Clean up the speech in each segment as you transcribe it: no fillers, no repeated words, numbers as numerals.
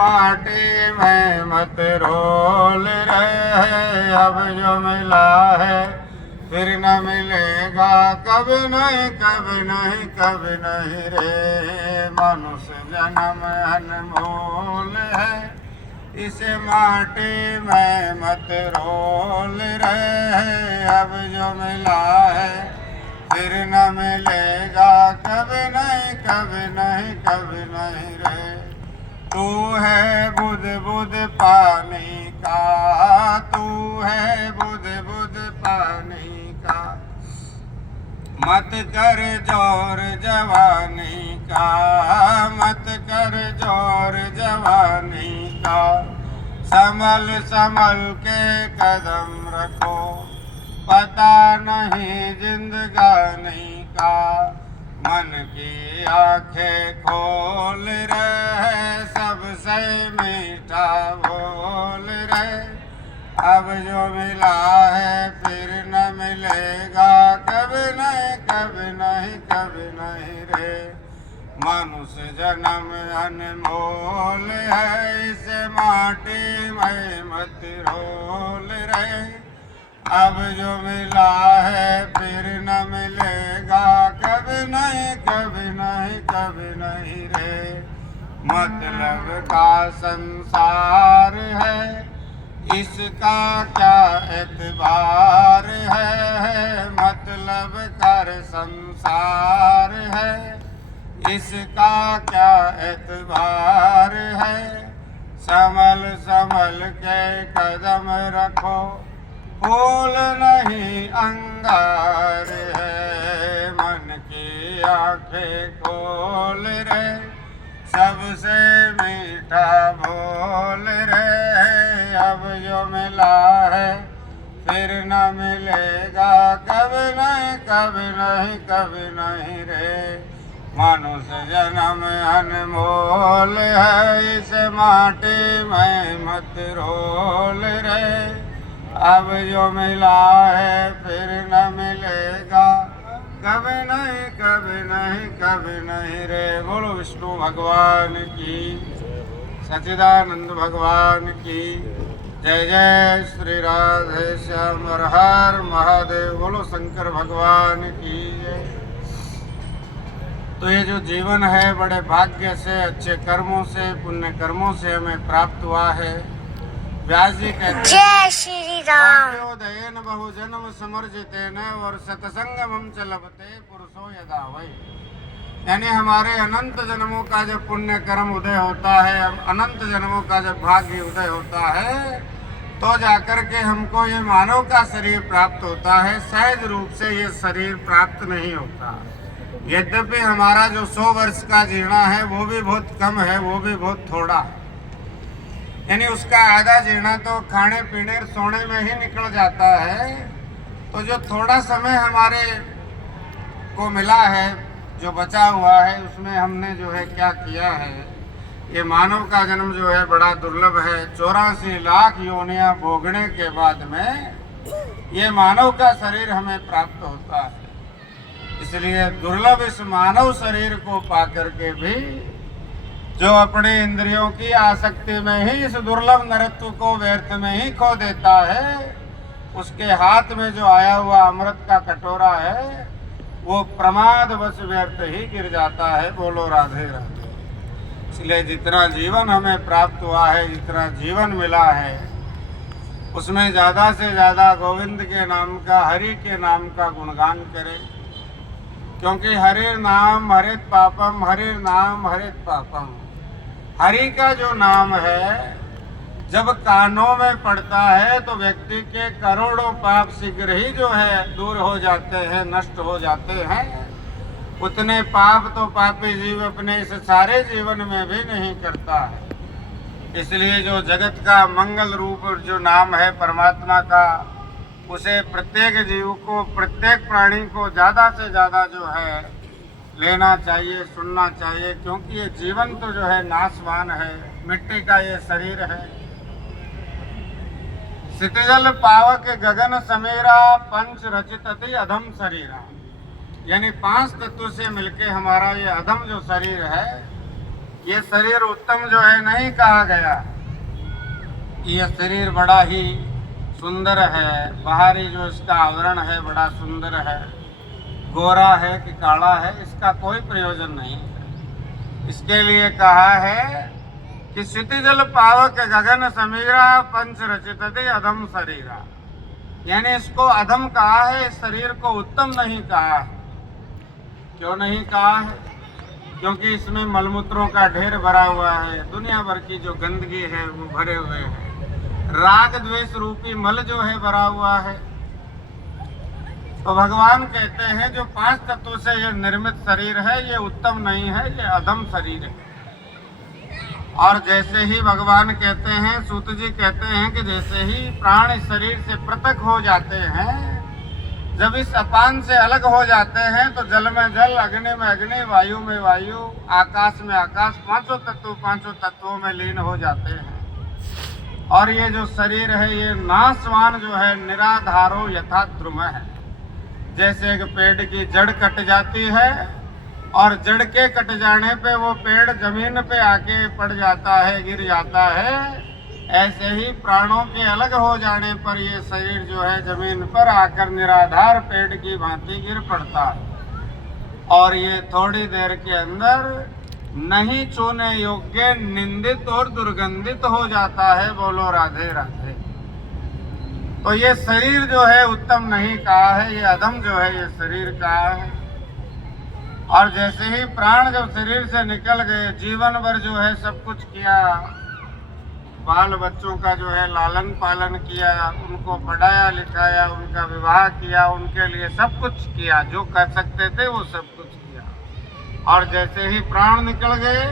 माटी में मत रोल रहे, अब जो मिला है फिर न मिलेगा, कभी नहीं कभी नहीं कभी नहीं रे। मनुष्य जन्म अनमोल है, इसे माटी में मत रोल रहे, अब जो मिला है फिर न मिलेगा, कभी नहीं कभी नहीं कभी नहीं रे। तू है बुध बुध पानी का, तू है बुध बुध पानी का, मत कर जोर जवानी का, मत कर जोर जवानी का। संभल संभल के कदम रखो, पता नहीं जिंदगानी का। मन की आंखें खोल रहे, सबसे मीठा बोल रहे, अब जो मिला है फिर न मिलेगा, कभी नहीं कभी नहीं कभी नहीं रे। मनुष्य जन्म अनमोल है, इसे माटी में मत रोल रहे, अब जो मिला है फिर न मिलेगा, कभी नहीं कभी नहीं कभी नहीं रे। मतलब का संसार है, इसका क्या एतबार है, मतलब कर संसार है, इसका क्या एतबार है। संभल संभल के कदम रखो, फूल नहीं अंगार है। मन की आंखें खोल रहे, सबसे मीठा बोल रहे, अब जो मिला है फिर न मिलेगा, कभी नहीं कभी नहीं कभी नहीं रे। मनुष्य जन्म अनमोल है, इसे माटी में मत रोल रे, अब जो मिला है फिर न मिलेगा, कभी नहीं कभी नहीं कभी नहीं रे। बोलो विष्णु भगवान की, सच्चिदानंद भगवान की जय। जय श्री राधे श्याम, हर हर महादेव। बोलो शंकर भगवान की जय। तो ये जो जीवन है बड़े भाग्य से, अच्छे कर्मों से, पुण्य कर्मों से हमें प्राप्त हुआ है। व्यास जी कहते जय श्री राम। भाग्योदयेन बहुजन्म समर्जितेन और सतसंगमं च लभते पुरुषो यदा वै। यानी हमारे अनंत जन्मों का जब पुण्य कर्म उदय होता है, अनंत जन्मों का जब भाग्य उदय होता है, तो जाकर के हमको ये मानव का शरीर प्राप्त होता है। सहज रूप से ये शरीर प्राप्त नहीं होता। यद्यपि हमारा जो 100 वर्ष का जीना है वो भी बहुत कम है, वो भी बहुत थोड़ा है। यानी उसका आधा जीना तो खाने पीने सोने में ही निकल जाता है। तो जो थोड़ा समय हमारे को मिला है, जो बचा हुआ है, उसमें हमने जो है क्या किया है। ये मानव का जन्म जो है बड़ा दुर्लभ है। 84 लाख योनियां भोगने के बाद में ये मानव का शरीर हमें प्राप्त होता है। इसलिए दुर्लभ इस मानव शरीर को पाकर के भी जो अपने इंद्रियों की आसक्ति में ही इस दुर्लभ नरत्व को व्यर्थ में ही खो देता है, उसके हाथ में जो आया हुआ अमृत का कटोरा है वो प्रमादवश व्यर्थ ही गिर जाता है। बोलो राधे राधे। इसलिए जितना जीवन हमें प्राप्त हुआ है, जितना जीवन मिला है, उसमें ज़्यादा से ज़्यादा गोविंद के नाम का, हरि के नाम का गुणगान करें। क्योंकि हरिर नाम हरित पापम, हरिर नाम हरित पापम। हरि का जो नाम है जब कानों में पड़ता है तो व्यक्ति के करोड़ों पाप शीघ्र ही जो है दूर हो जाते हैं, नष्ट हो जाते हैं। उतने पाप तो पापी जीव अपने इस सारे जीवन में भी नहीं करता है। इसलिए जो जगत का मंगल रूप जो नाम है परमात्मा का, उसे प्रत्येक जीव को, प्रत्येक प्राणी को ज़्यादा से ज़्यादा जो है लेना चाहिए, सुनना चाहिए। क्योंकि ये जीवन तो जो है नाशवान है, मिट्टी का ये शरीर है। सितजल पावक गगन समेरा, पंच रचित अति अधम शरीरा। यानी 5 तत्व से मिलके हमारा ये अधम जो शरीर है ये शरीर उत्तम जो है नहीं कहा गया। ये शरीर बड़ा ही सुंदर है, बाहरी जो इसका आवरण है बड़ा सुंदर है, गोरा है कि काला है इसका कोई प्रयोजन नहीं है। इसके लिए कहा है कि क्षितिजल पावक गगन समीरा पंच रचित अधम शरीरा, यानी इसको अधम कहा है, इस शरीर को उत्तम नहीं कहा है। क्यों नहीं कहा है? क्योंकि इसमें मलमूत्रों का ढेर भरा हुआ है, दुनिया भर की जो गंदगी है वो भरे हुए हैं, राग द्वेष रूपी मल जो है भरा हुआ है। तो भगवान कहते हैं जो 5 तत्वों से ये निर्मित शरीर है ये उत्तम नहीं है, ये अधम शरीर है। और जैसे ही भगवान कहते हैं, सूत जी कहते हैं कि जैसे ही प्राण इस शरीर से पृथक हो जाते हैं, जब इस अपान से अलग हो जाते हैं तो जल में जल, अग्नि में अग्नि, वायु में वायु, आकाश में आकाश, पांचों तत्वों में लीन हो जाते हैं। और ये जो शरीर है ये नाशवान जो है, निराधारो यथा द्रुम है। जैसे एक पेड़ की जड़ कट जाती है और जड़ के कट जाने पे वो पेड़ जमीन पे आके पड़ जाता है, गिर जाता है, ऐसे ही प्राणों के अलग हो जाने पर ये शरीर जो है जमीन पर आकर निराधार पेड़ की भांति गिर पड़ता है और ये थोड़ी देर के अंदर नहीं छूने योग्य, निंदित और दुर्गंधित हो जाता है। बोलो राधे राधे। तो ये शरीर जो है उत्तम नहीं कहा है, ये अधम जो है ये शरीर कहा है। और जैसे ही प्राण जब शरीर से निकल गए, जीवन भर जो है सब कुछ किया, बाल बच्चों का जो है लालन पालन किया, उनको पढ़ाया लिखाया, उनका विवाह किया, उनके लिए सब कुछ किया, जो कर सकते थे वो सब कुछ किया। और जैसे ही प्राण निकल गए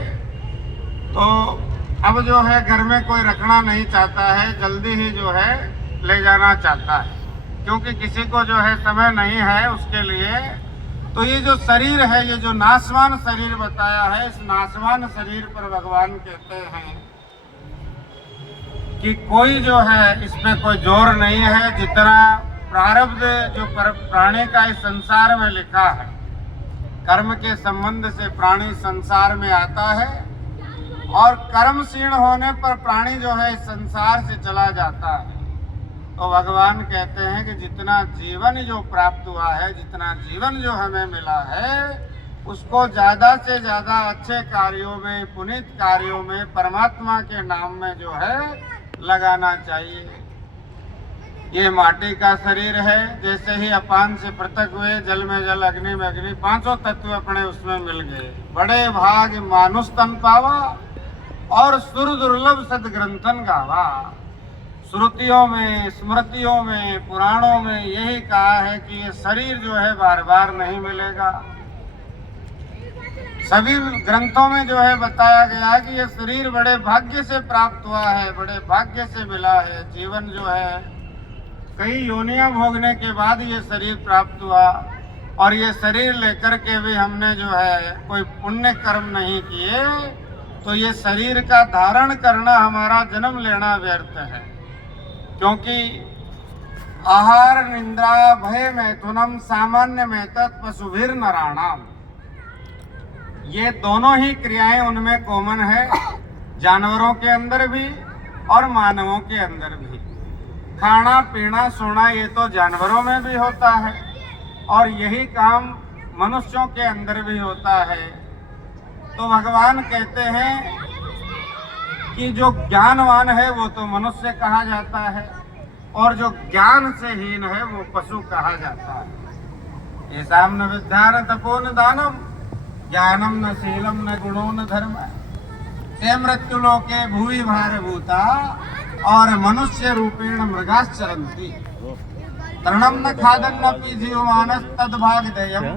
तो अब जो है घर में कोई रखना नहीं चाहता है, जल्दी ही जो है ले जाना चाहता है, क्योंकि किसी को जो है समय नहीं है उसके लिए। तो ये जो शरीर है, ये जो नाशवान शरीर बताया है, इस नाशवान शरीर पर भगवान कहते हैं कि कोई जो है इसमें कोई जोर नहीं है। जितना प्रारब्ध जो प्राणी का इस संसार में लिखा है, कर्म के संबंध से प्राणी संसार में आता है और कर्म क्षीण होने पर प्राणी जो है इस संसार से चला जाता है। तो भगवान कहते हैं कि जितना जीवन जो प्राप्त हुआ है, जितना जीवन जो हमें मिला है, उसको ज़्यादा से ज़्यादा अच्छे कार्यों में, पुनीत कार्यों में, परमात्मा के नाम में जो है लगाना चाहिए। ये माटी का शरीर है, जैसे ही अपान से पृथक हुए, जल में जल, अग्नि में अग्नि, पांचों तत्व अपने उसमें मिल गए। बड़े भाग मानुष तन पावा और सुर दुर्लभ सदग्रंथन गावा। श्रुतियों में, स्मृतियों में, पुराणों में यही कहा है कि ये शरीर जो है बार बार नहीं मिलेगा। सभी ग्रंथों में जो है बताया गया कि ये शरीर बड़े भाग्य से प्राप्त हुआ है, बड़े भाग्य से मिला है। जीवन जो है कई योनियां भोगने के बाद ये शरीर प्राप्त हुआ और ये शरीर लेकर के भी हमने जो है कोई पुण्य कर्म नहीं किए, तो ये शरीर का धारण करना, हमारा जन्म लेना व्यर्थ है। क्योंकि आहार निंद्रा भय मैथुनम सामान्य में तत्पशुभिर नराणाम, ये दोनों ही क्रियाएं उनमें कॉमन है, जानवरों के अंदर भी और मानवों के अंदर भी। खाना पीना सोना ये तो जानवरों में भी होता है और यही काम मनुष्यों के अंदर भी होता है। तो भगवान कहते हैं कि जो ज्ञानवान है वो तो मनुष्य कहा जाता है और जो ज्ञान से हीन है वो पशु कहा जाता है। ये सामने विद्यान तपो न दानम, ज्ञानम न शीलम न गुणो न धर्म, ते मृत्यु लोके भूवि भारभूता और मनुष्य रूपेण मृगाश्चरन्ति, तृणम न खादन न पी जीवमानस तद्भाग देयम,